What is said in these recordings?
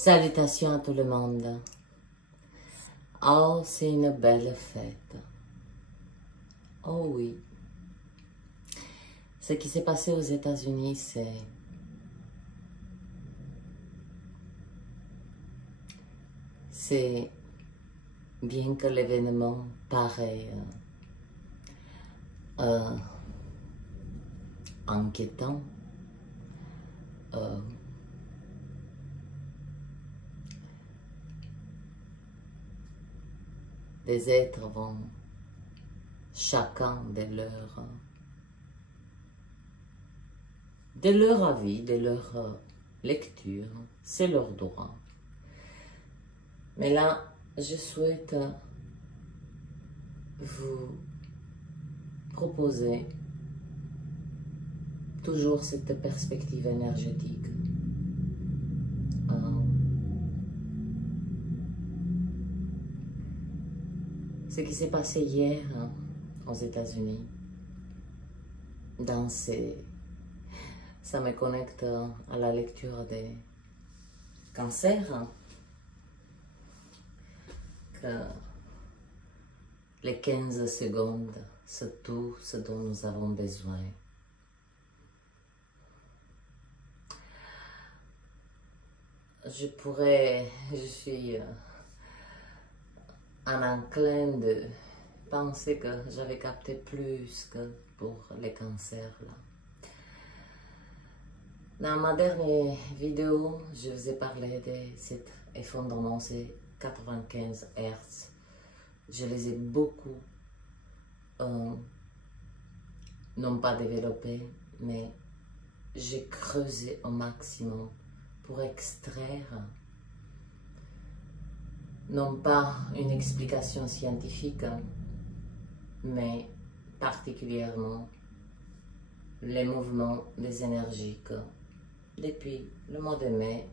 Salutations à tout le monde. Oh, c'est une belle fête. Oh oui. Ce qui s'est passé aux États-Unis, c'est bien que l'événement paraît inquiétant. Des êtres vont chacun de leur avis, de leur lecture, c'est leur droit. Mais là, je souhaite vous proposer toujours cette perspective énergétique. Ce qui s'est passé hier aux États-Unis, ça me connecte à la lecture des cancers, que les 15 secondes, c'est tout ce dont nous avons besoin. Je suis un enclin de penser que j'avais capté plus que pour les cancers là. Dans ma dernière vidéo, je vous ai parlé de cet effondrement, c'est 95 Hz. Je les ai beaucoup, non pas développés, mais j'ai creusé au maximum pour extraire non pas une explication scientifique, mais particulièrement les mouvements des énergies que, depuis le mois de mai,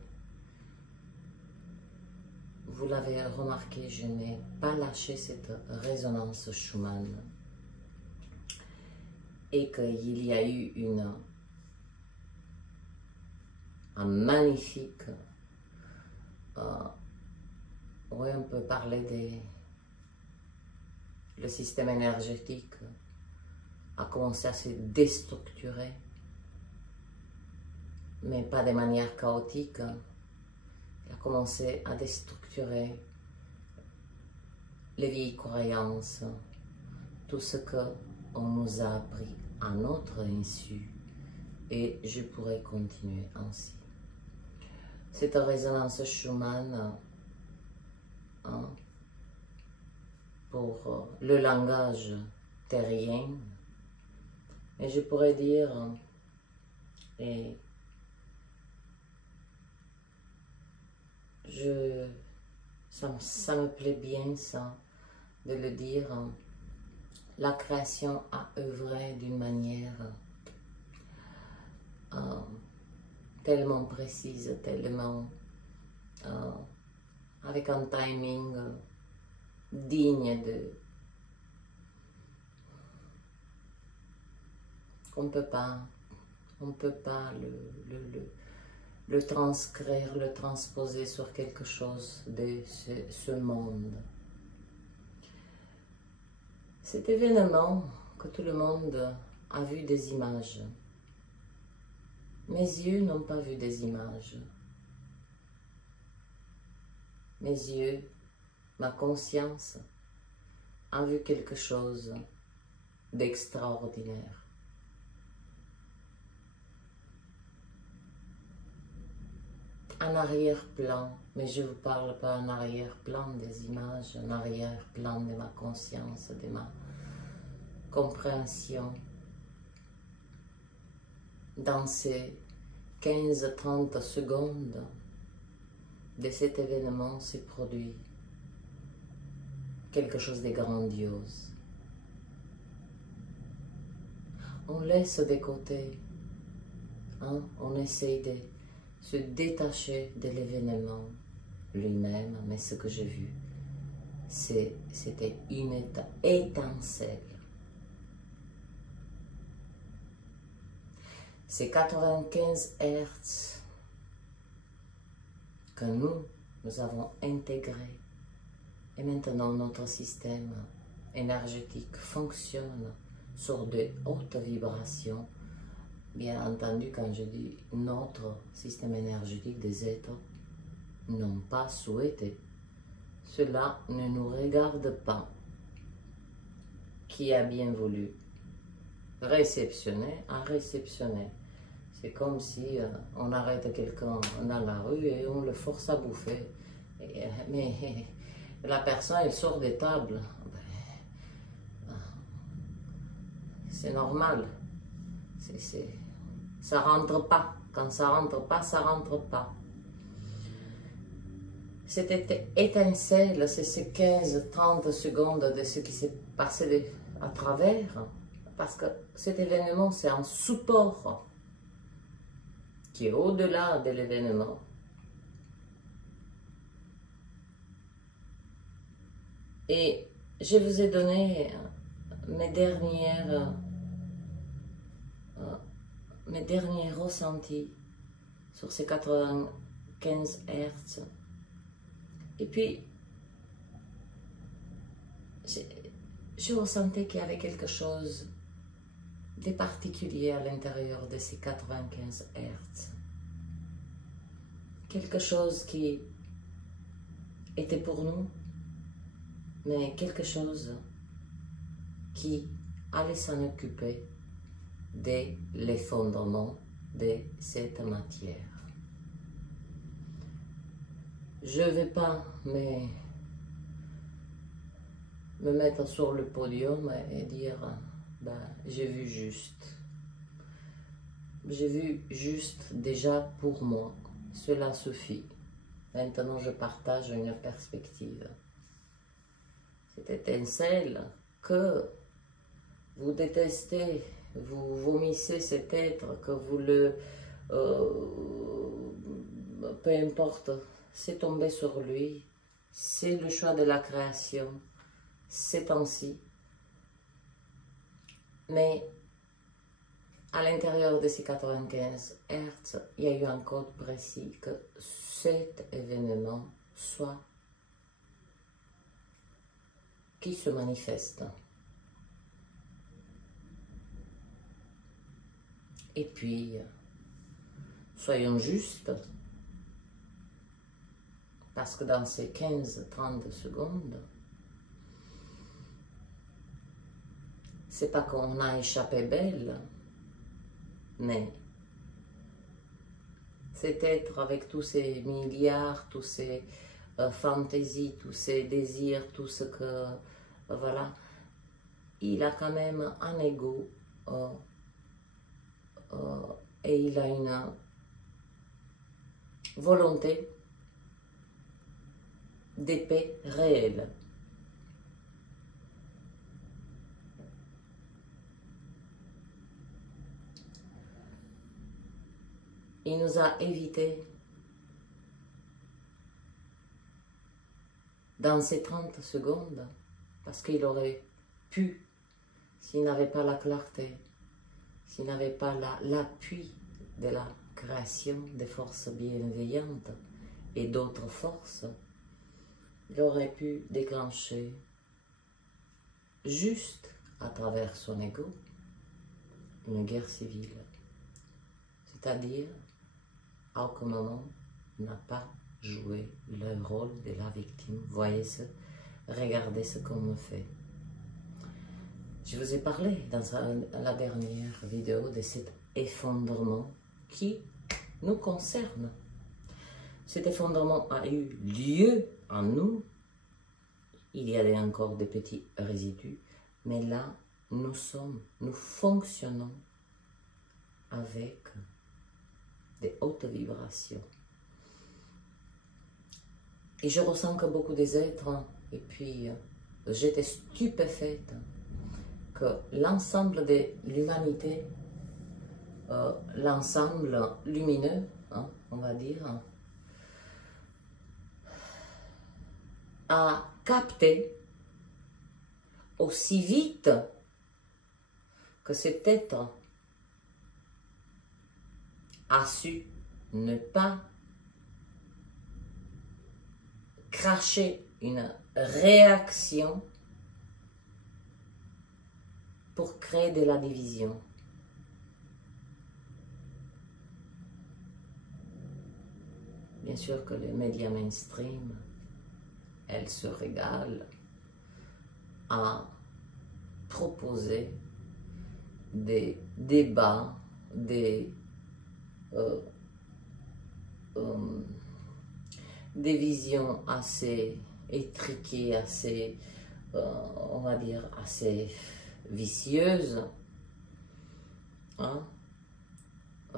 vous l'avez remarqué, je n'ai pas lâché cette résonance Schumann et qu'il y a eu un magnifique, oui, on peut parler le système énergétique a commencé à se déstructurer, mais pas de manière chaotique. Il a commencé à déstructurer les vieilles croyances, tout ce qu'on nous a appris à notre insu, et je pourrais continuer ainsi. Cette résonance Schumann, pour le langage terrien, et je pourrais dire, et ça me plaît bien ça, de le dire, la création a œuvré d'une manière tellement précise, tellement avec un timing digne de... On ne peut pas le transcrire, le transposer sur quelque chose de ce monde. Cet événement que tout le monde a vu des images. Mes yeux n'ont pas vu des images. Mes yeux, ma conscience a vu quelque chose d'extraordinaire. Un arrière-plan, mais je ne vous parle pas un arrière-plan des images, un arrière-plan de ma conscience, de ma compréhension. Dans ces 15-30 secondes de cet événement s'est produit quelque chose de grandiose. On laisse de côté, on essaye de se détacher de l'événement lui-même, mais ce que j'ai vu, c'était une étincelle. C'est 95 Hz que nous avons intégré. Et maintenant, notre système énergétique fonctionne sur de hautes vibrations. Bien entendu, quand je dis notre système énergétique, des êtres n'ont pas souhaité. Cela ne nous regarde pas. Qui a bien voulu réceptionner, a réceptionné. C'est comme si on arrête quelqu'un dans la rue et on le force à bouffer. Mais la personne, elle sort des tables. C'est normal. Ça rentre pas. Quand ça rentre pas, ça rentre pas. Cette étincelle, c'est ces 15-30 secondes de ce qui s'est passé à travers, parce que cet événement, c'est un support qui est au-delà de l'événement. Et je vous ai donné mes derniers ressentis sur ces 95 Hertz. Et puis, je ressentais qu'il y avait quelque chose de particulier à l'intérieur de ces 95 Hertz. Quelque chose qui était pour nous, mais quelque chose qui allait s'en occuper de l'effondrement de cette matière. Je ne vais pas me mettre sur le podium et dire ben, j'ai vu juste. J'ai vu juste déjà pour moi. Cela suffit. Maintenant, je partage une perspective. Cette étincelle que vous détestez, vous vomissez cet être, que vous le... peu importe, c'est tombé sur lui. C'est le choix de la création, c'est ainsi. Mais à l'intérieur de ces 95 Hertz, il y a eu un code précis que cet événement soit qui se manifeste. Et puis, soyons justes, parce que dans ces 15-30 secondes, c'est pas qu'on a échappé belle, mais cet être avec tous ces milliards, tous ces fantaisies, tous ces désirs, tout ce que, voilà, il a quand même un ego et il a une volonté d'épée réelle. Il nous a évité dans ces 30 secondes, parce qu'il aurait pu, s'il n'avait pas la clarté, s'il n'avait pas l'appui de la création des forces bienveillantes et d'autres forces, il aurait pu déclencher juste à travers son ego une guerre civile. C'est-à-dire, à aucun moment n'a pas joué le rôle de la victime. Voyez ce, regardez ce qu'on me fait. Je vous ai parlé dans la dernière vidéo de cet effondrement qui nous concerne. Cet effondrement a eu lieu en nous. Il y avait encore des petits résidus, mais là, nous fonctionnons avec des hautes vibrations. Et je ressens que beaucoup des êtres, et puis j'étais stupéfaite que l'ensemble de l'humanité, l'ensemble lumineux, hein, on va dire, a capté aussi vite que cet être a su ne pas cracher une réaction pour créer de la division. Bien sûr que les médias mainstream, elles se régalent à proposer des débats, des visions assez étriquées, assez, on va dire, assez vicieuses. Hein?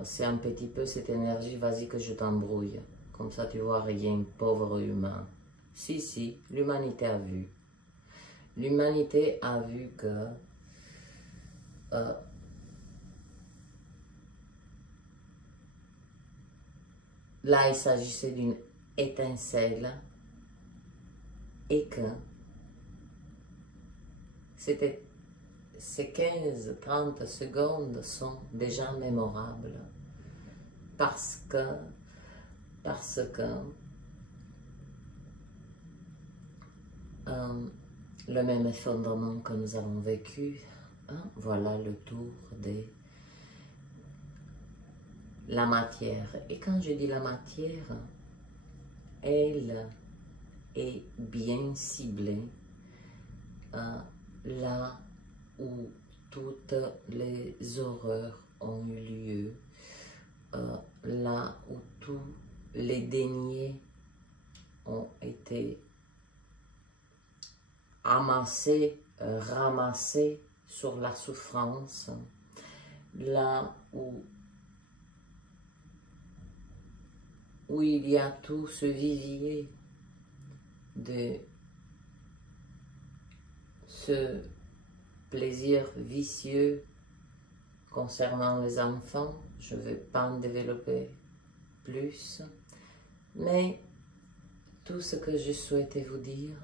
C'est un petit peu cette énergie, vas-y que je t'embrouille. Comme ça tu vois rien, pauvre humain. Si, l'humanité a vu. L'humanité a vu que là, il s'agissait d'une étincelle et que ces 15-30 secondes sont déjà mémorables parce que le même effondrement que nous avons vécu, hein, voilà le tour de la matière. Et quand je dis la matière, elle est bien ciblée là où toutes les horreurs ont eu lieu, là où tous les deniers ont été amassés, ramassés sur la souffrance, là où il y a tout ce vivier de ce plaisir vicieux concernant les enfants. Je ne vais pas en développer plus, mais tout ce que je souhaitais vous dire,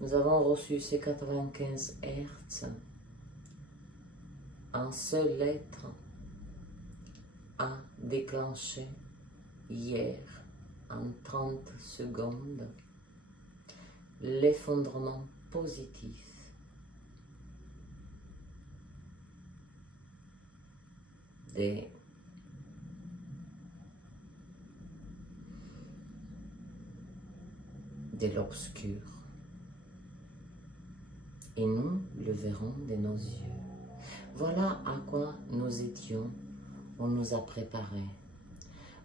nous avons reçu ces 95 Hz. Un seul être a déclenché hier, en 30 secondes, l'effondrement positif de l'obscur. Et nous le verrons de nos yeux. Voilà à quoi nous étions, on nous a préparés.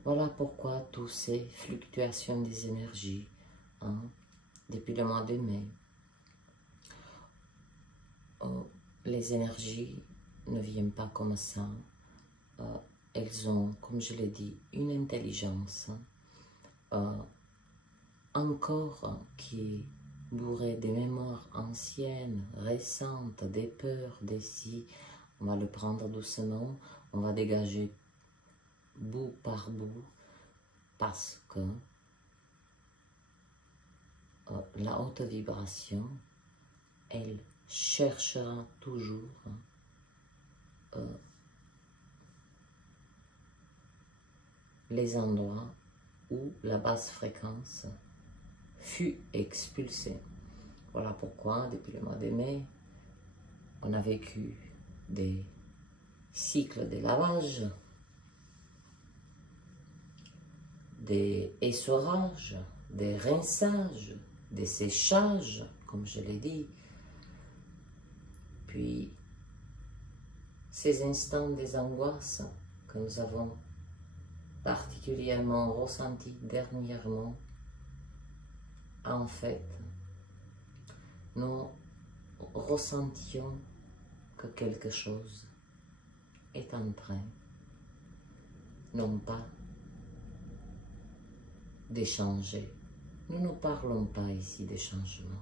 Voilà pourquoi toutes ces fluctuations des énergies, hein, depuis le mois de mai, les énergies ne viennent pas comme ça. Elles ont, comme je l'ai dit, une intelligence encore qui est bourrée des mémoires anciennes, récentes, des peurs, des si. On va le prendre doucement, on va dégager bout par bout, parce que la haute vibration, elle cherchera toujours les endroits où la basse fréquence fut expulsée. Voilà pourquoi, depuis le mois de mai, on a vécu des cycles de lavage, des essorages, des rinçages, des séchages, comme je l'ai dit. Puis, ces instants des angoisses que nous avons particulièrement ressentis dernièrement, en fait, nous ressentions que quelque chose est en train, non pas d'échanger. Nous ne parlons pas ici de changement.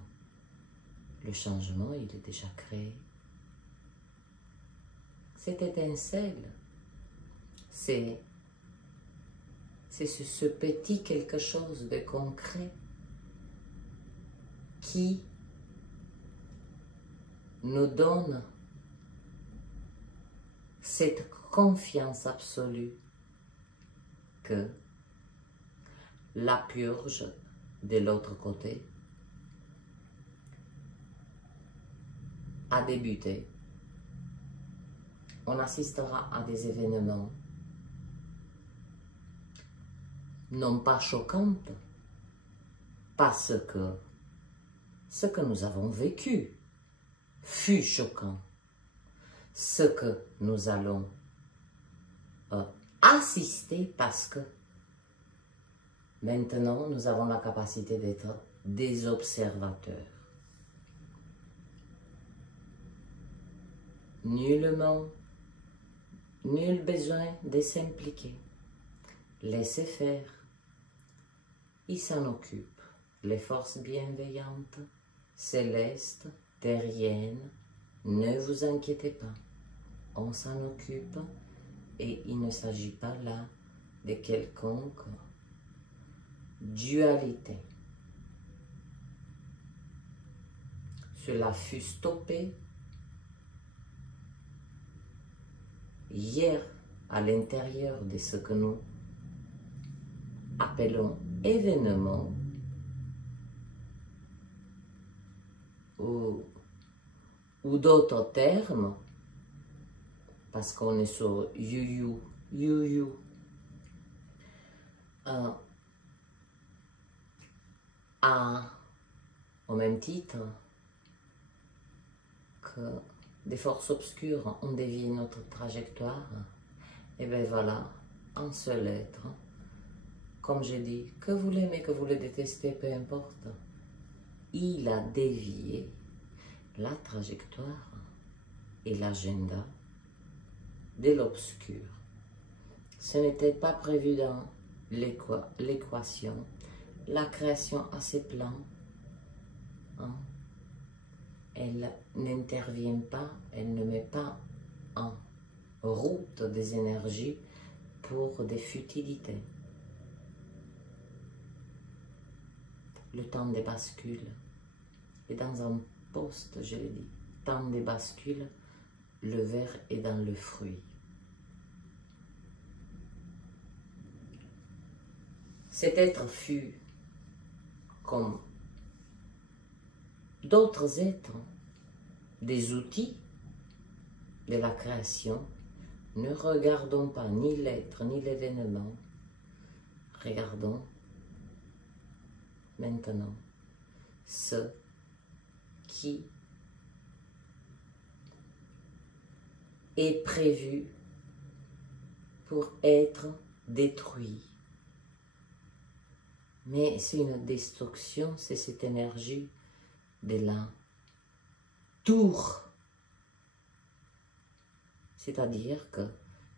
Le changement, il est déjà créé. Cette étincelle, c'est ce petit quelque chose de concret qui nous donne cette confiance absolue que la purge de l'autre côté a débuté. On assistera à des événements non pas choquants, parce que ce que nous avons vécu fut choquant. Ce que nous allons assister, parce que maintenant nous avons la capacité d'être des observateurs. Nullement, nul besoin de s'impliquer. Laissez faire. Ils s'en occupent. Les forces bienveillantes, célestes, terriennes, ne vous inquiétez pas. On s'en occupe et il ne s'agit pas là de quelconque dualité. Cela fut stoppé hier à l'intérieur de ce que nous appelons événement ou d'autres termes, parce qu'on est sur you, au même titre que des forces obscures ont dévié notre trajectoire, et bien voilà, un seul être, comme j'ai dit, que vous l'aimez, que vous le détestez, peu importe, il a dévié la trajectoire et l'agenda de l'obscur. Ce n'était pas prévu dans l'équation. La création a ses plans. Hein? Elle n'intervient pas, elle ne met pas en route des énergies pour des futilités. Le temps des bascules. Et dans un poste, je l'ai dit, temps des bascules, le ver est dans le fruit. Cet être fut comme d'autres êtres, des outils de la création. Ne regardons pas ni l'être ni l'événement. Regardons maintenant ce qui est prévu pour être détruit. Mais c'est une destruction, c'est cette énergie de la tour. C'est-à-dire que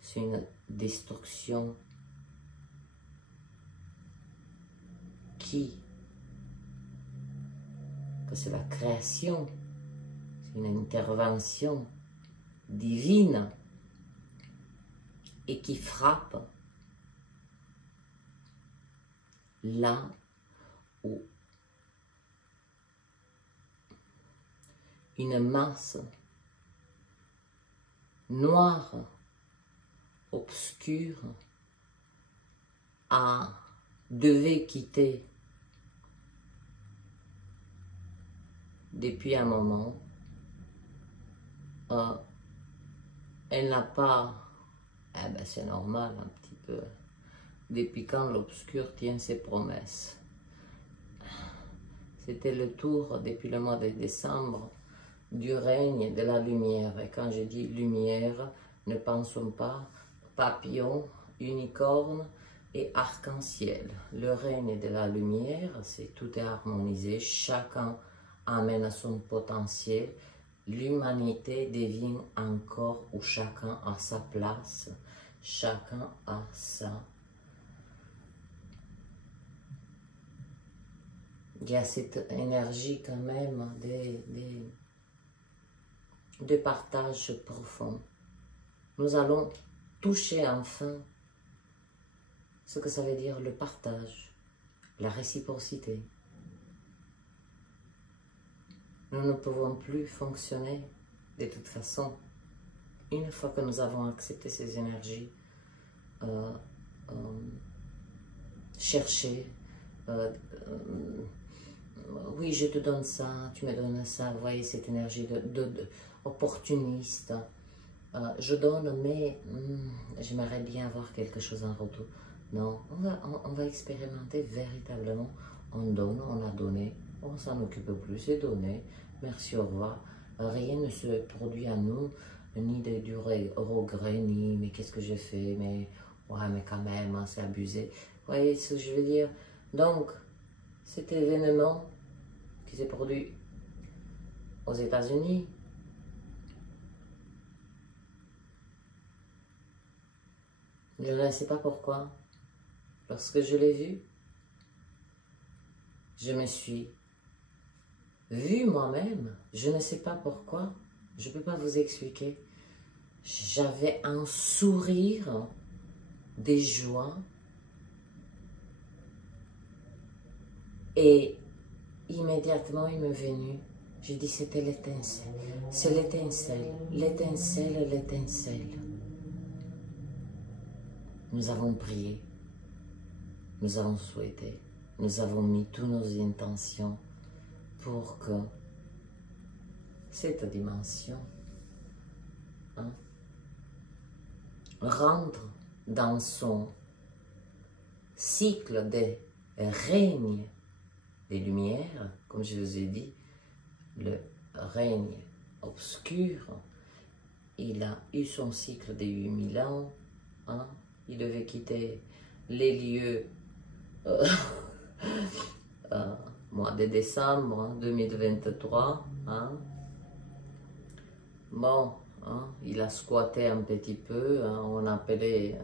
c'est une destruction que c'est la création, c'est une intervention divine et qui frappe là où une masse noire, obscure, devait quitter depuis un moment. Elle n'a pas, c'est normal un petit peu, depuis quand l'obscur tient ses promesses. C'était le tour depuis le mois de décembre du règne de la lumière. Et quand je dis lumière, ne pensons pas papillon, unicorne et arc-en-ciel. Le règne de la lumière, c'est tout est harmonisé, chacun amène à son potentiel. L'humanité devient un corps où chacun a sa place, chacun a sa... Il y a cette énergie quand même de partage profond. Nous allons toucher enfin ce que ça veut dire le partage, la réciprocité. Nous ne pouvons plus fonctionner de toute façon. Une fois que nous avons accepté ces énergies, chercher oui, je te donne ça, tu me donnes ça, vous voyez cette énergie opportuniste. Je donne, mais j'aimerais bien avoir quelque chose en retour. Non, on va expérimenter véritablement. On donne, on a donné, on s'en occupe plus, c'est donné. Merci, au revoir. Rien ne se produit à nous, ni du regret, ni mais qu'est-ce que j'ai fait, mais ouais, mais quand même, hein, c'est abusé. Vous voyez ce que je veux dire? Donc, cet événement qui s'est produit aux États-Unis, je ne sais pas pourquoi. Lorsque je l'ai vu, je me suis vue moi-même. Je ne sais pas pourquoi. Je ne peux pas vous expliquer. J'avais un sourire, des joies. Et immédiatement, il m'est venu. J'ai dit, c'était l'étincelle. C'est l'étincelle, l'étincelle, l'étincelle. Nous avons prié. Nous avons souhaité, nous avons mis toutes nos intentions pour que cette dimension rentre dans son cycle de règne des lumières, comme je vous ai dit, le règne obscur. Il a eu son cycle de 8000 ans, il devait quitter les lieux mois de décembre 2023. Bon, il a squatté un petit peu, on appelait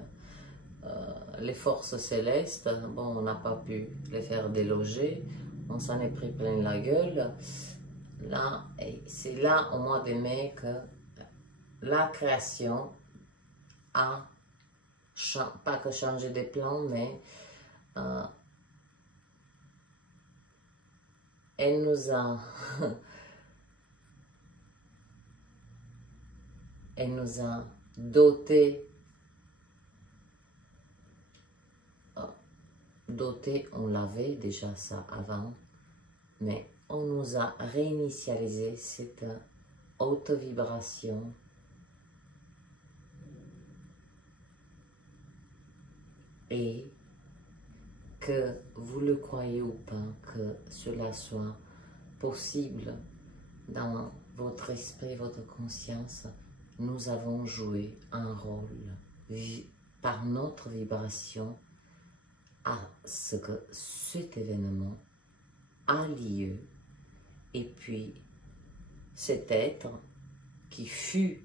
les forces célestes. Bon, on n'a pas pu les faire déloger, on s'en est pris plein la gueule. Là, c'est là au mois de mai que la création a pas que changé de plans, mais elle nous a doté, on l'avait déjà ça avant, mais on nous a réinitialisé cette haute vibration et que vous le croyez ou pas, que cela soit possible dans votre esprit, votre conscience, nous avons joué un rôle par notre vibration à ce que cet événement a lieu. Et puis cet être qui fut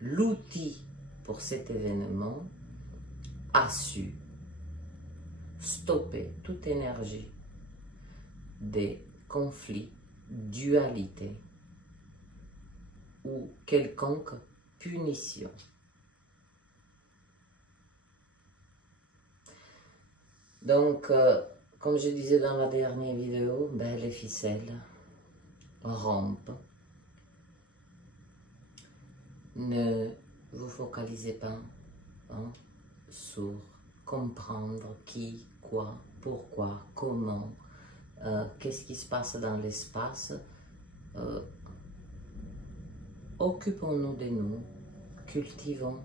l'outil pour cet événement a su stopper toute énergie des conflits, dualité ou quelconque punition. Donc, comme je disais dans la dernière vidéo, les ficelles rompent. Ne vous focalisez pas sur comprendre qui, quoi, pourquoi, comment, qu'est-ce qui se passe dans l'espace. Occupons-nous de nous, cultivons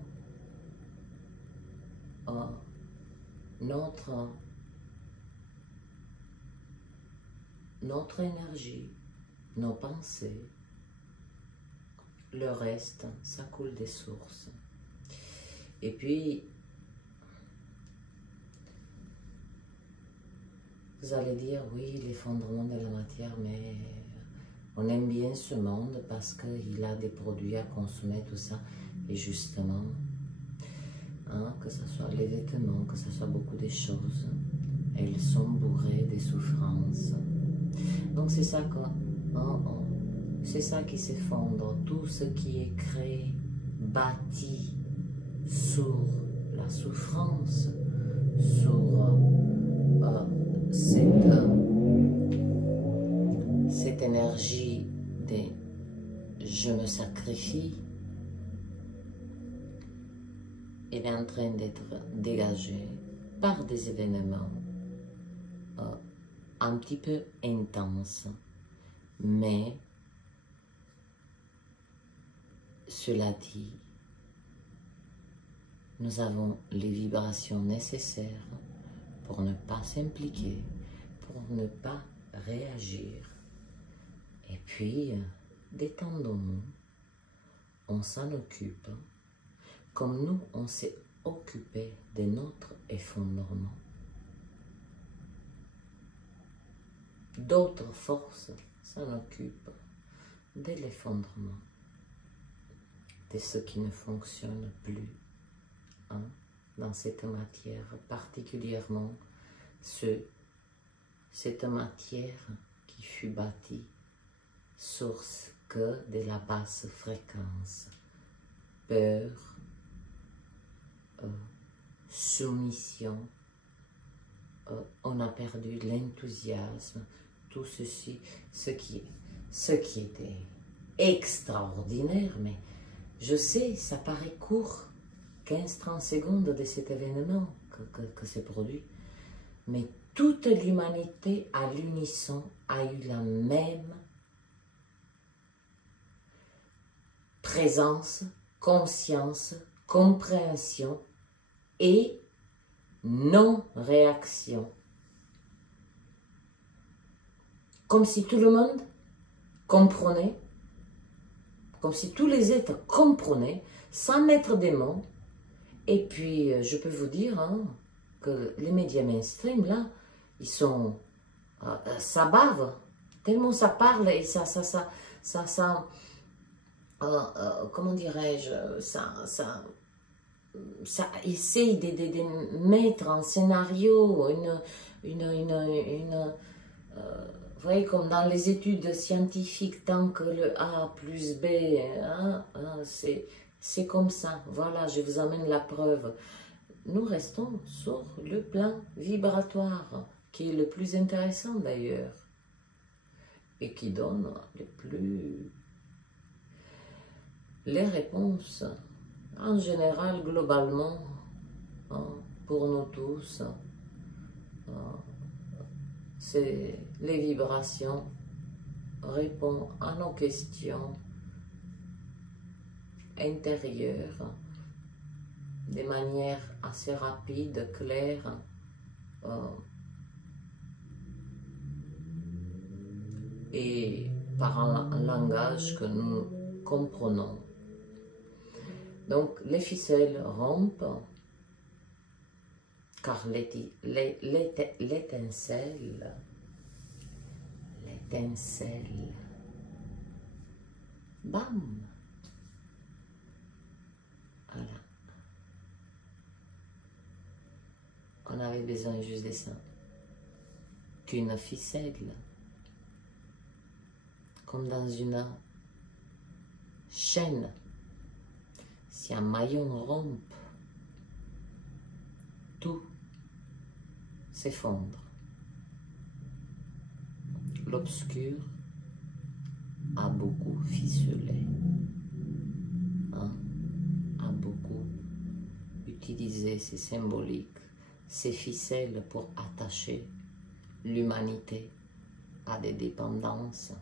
notre énergie, nos pensées. Le reste, ça coule des sources. Et puis, vous allez dire, oui, l'effondrement de la matière, mais on aime bien ce monde parce qu'il a des produits à consommer, tout ça. Et justement, que ce soit les vêtements, que ce soit beaucoup de choses, elles sont bourrées de souffrances. Donc c'est ça que, c'est ça qui s'effondre, tout ce qui est créé, bâti sur la souffrance, sur cette énergie de je me sacrifie, elle est en train d'être dégagée par des événements un petit peu intenses, mais cela dit, nous avons les vibrations nécessaires pour ne pas s'impliquer, pour ne pas réagir. Et puis, détendons-nous, on s'en occupe, comme nous, on s'est occupé de notre effondrement. D'autres forces s'en occupent de l'effondrement, de ce qui ne fonctionne plus dans cette matière, particulièrement cette matière qui fut bâtie sur ce que de la basse fréquence, peur, soumission, on a perdu l'enthousiasme, tout ceci, ce qui était extraordinaire, mais je sais, ça paraît court, 15-30 secondes de cet événement que s'est produit, mais toute l'humanité à l'unisson a eu la même présence, conscience, compréhension et non-réaction. Comme si tout le monde comprenait, comme si tous les êtres comprenaient, sans mettre des mots. Et puis, je peux vous dire que les médias mainstream, là, ils sont... ça bave, tellement ça parle et ça comment dirais-je, ça essaye de mettre en scénario vous voyez, comme dans les études scientifiques, tant que le A plus B, c'est comme ça. Voilà, je vous amène la preuve. Nous restons sur le plan vibratoire, qui est le plus intéressant d'ailleurs, et qui donne les réponses, en général, globalement, pour nous tous. C'est les vibrations répondent à nos questions intérieures de manière assez rapide, claire, et par un langage que nous comprenons. Donc les ficelles rompent, car l'étincelle, bam, voilà. On avait besoin juste de ça, qu'une ficelle, comme dans une chaîne. Si un maillon rompt, tout s'effondre. L'obscur a beaucoup ficelé, a beaucoup utilisé ces symboliques, ces ficelles pour attacher l'humanité à des dépendances,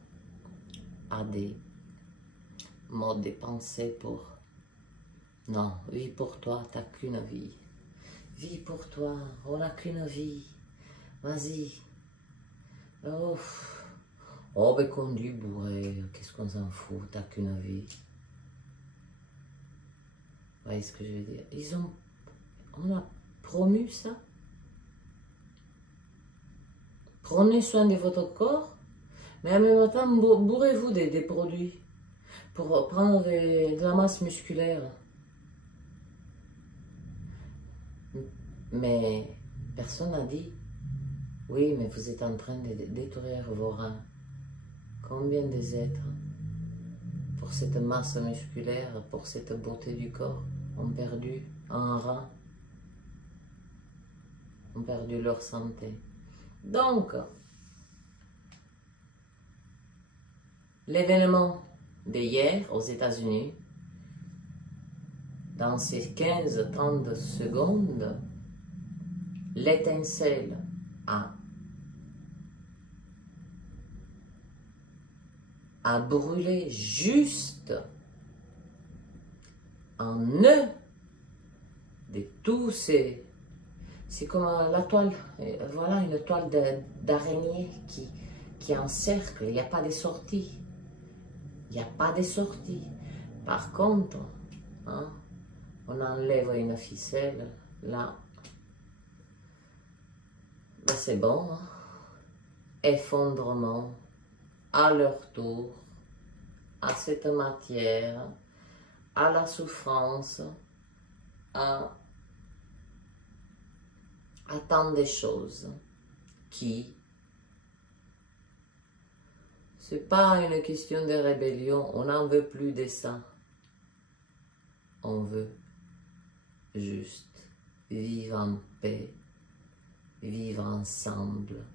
à des modes de pensée pour... Non, vis pour toi, t'as qu'une vie. Vis pour toi, on n'a qu'une vie. Vas-y. Oh, ben conduis bourré, qu'est-ce qu'on s'en fout, t'as qu'une vie. Vous voyez ce que je veux dire? On a promu ça. Prenez soin de votre corps, mais en même temps, bourrez-vous des produits pour prendre de la masse musculaire. Mais personne n'a dit, oui, mais vous êtes en train de détruire vos reins. Combien des êtres, pour cette masse musculaire, pour cette beauté du corps, ont perdu un rein, ont perdu leur santé. Donc, l'événement d'hier aux États-Unis, dans ces 15-30 secondes, l'étincelle a brûlé juste un nœud de tous ces... C'est comme la toile, voilà une toile d'araignée qui encercle, il n'y a pas de sortie. Il n'y a pas de sortie. Par contre, hein, on enlève une ficelle, là c'est bon. Hein. Effondrement, à leur tour, à cette matière, à la souffrance, à tant de choses qui, c'est pas une question de rébellion, on n'en veut plus de ça. On veut juste vivre en paix, vivre ensemble,